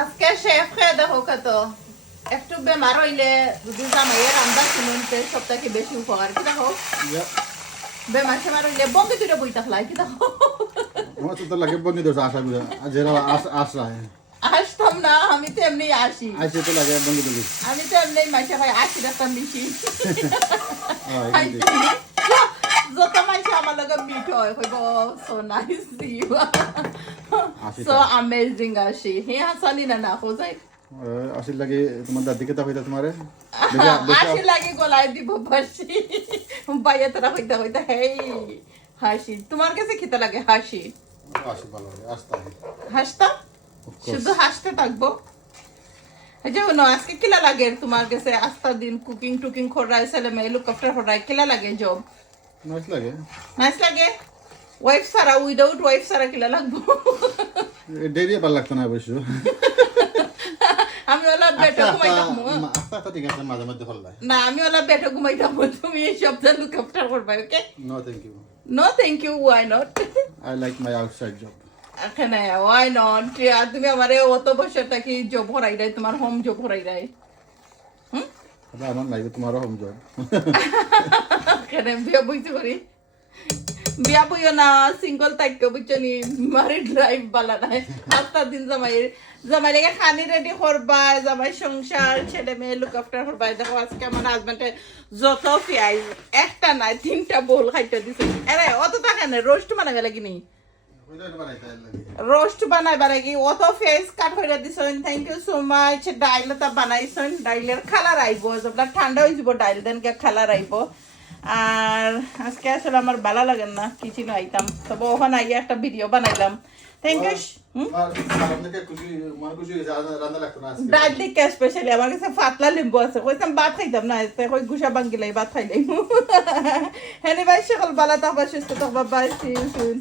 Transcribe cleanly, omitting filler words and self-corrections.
আজকে শেফ খেয়ে দেখো কত একটু বেমার হইলে যদি জামাইয়ের রান্না শুনুনতে সবটাকে বেশি উপকার কি দেখো বেমার সেমার হইলে বঙ্গে তুলে বই থাকলাই কি দেখো আমার তো লাগে বন্ধু দোষ আশা করি যেরা আশা আসতাম না আমি তো এমনি আসি আইসে তো লাগে বন্ধু দোষ আমি তো এমনি মাইসা ভাই আসি রাখতাম বেশি যত মাইসা আমার লগে মিট হয় হইব so nice you so amazing আসি হে হাসানি না না হোজাই আসিল লাগে তোমার দাদিকে তা হইতা তোমারে আসি লাগে গলায় দিব বসি বাইয়া তোরা হইতা হইতা হেই হাসি তোমার কাছে খেতে লাগে হাসি আসি ভালো লাগে আসতা হাসতা শুধু হাসতে থাকবো যে আজকে কিলা লাগে তোমার কাছে আস্তা দিন কুকিং টুকিং করাই ছেলে মেয়ে লুক আফটার করাই কিলা লাগে জব নাইস লাগে নাইস লাগে ওয়াইফ সারা উইদাউট ওয়াইফ সারা কিলা লাগবো ডেরি ভালো লাগতো না অবশ্য আমি ওলা বেটা ঘুমাইতাম আস্তা ঠিক আছে মাঝে মধ্যে ভালো লাগে না আমি ওলা বেটা ঘুমাইতাম তুমি এই সপ্তাহ লুক আফটার করবা okay no thank you no thank you why not I like my outside job এখানে ওয়াই নট তুমি আমারে অত বছরটা কি জব হরাই দেয় তোমার হোম জব হরাই দেয় আমার নাই তোমারও হোম জব এখানে বিয়া বইতে করি বিয়া বইও না সিঙ্গল থাকতে বুঝছো নি ম্যারিড লাইফ বালা নাই আস্তা দিন জামাই লেগে খানি রেডি করবা জামাই সংসার ছেলে মেয়ে লুক আফটার করবা দেখো আজকে আমার হাজবেন্ডে যত পেঁয়াজ একটা নাই 3টা বোল খাইতে দিছে আরে অত টাকা নেই রোস্ট বানাবে লাগিনি রোস্ট বানাইবা লাগি অত ফেস কাট হইরা দিছেন থ্যাংক ইউ সো মাচ ডাইলটা বানাইছেন ডাইলের কালার আইবো যখন ঠান্ডা হয়ে যাব ডাইল দেন কে কালার আইবো আর আজকে আসলে আমার ভালো লাগে না কিছু না আইতাম তবে ওখানে আইয়া একটা ভিডিও বানাইলাম থ্যাংক ইউ ডাল দিকে স্পেশালি আমার কাছে ফাতলা লিম্বু আছে কইতাম ভাত খাইতাম না কই গুসা বাঙ্গিলাই ভাত খাইলাই হ্যাঁ ভাই সকল ভালো থাকবা সুস্থ থাকবা বাই সি ইউ সুন